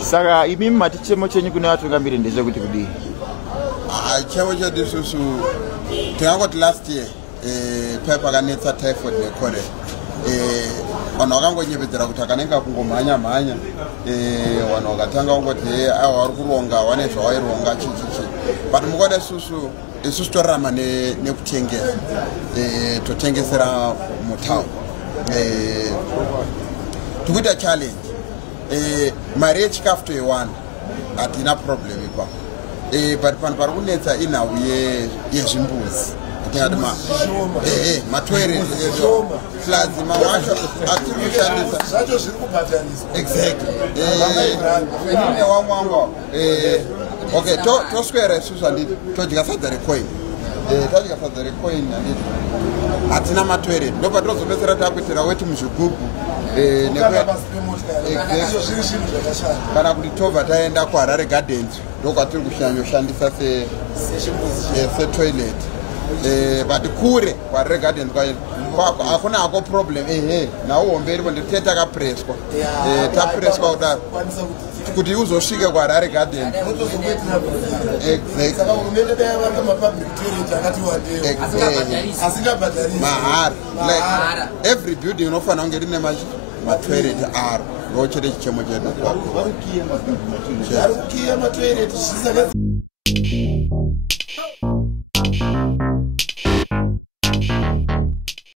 Saka imi mati chemo chenyu kuna vatungamiri ndechekuti kudii? Chemo chedu isusu tingangoti last year paipakanetsa typhoid necholera. Vanhu vakangonyepedzera kuti akanenge kungomhanya vanhu vakatanga kungoti vari kuronga vane zvavaironga chichichi, but mukoda isusu torarama nekutengesa, totengesera mutaundi, tikuita challenge. Mari yechikafu toiwana, hatina problem ipapo, but panhu pari kunetsa inhau yezvimbuzi, matoilet floods mawasha atiri kushandisa zvacho zviri kubhadhariswa. exactly ine wamwangwa okay toswera isusu handiti todya sadza recoin tadya sadza recoin handiti hatina matoilet ndopatozopedzera takuitira weti muzvigubhu kana kuti tobva taenda kuHarare Gardens ndokwatiri kushandisa setoilet. But kure kuHarare Gardens hakuna hako problem nauhomberi nditete takapreswa tapreswa kudaro kuti uzosvike kuHarare Gardens mahara. Like every building unofanira kunge rine matoilet aro ndochete chichemo chedu.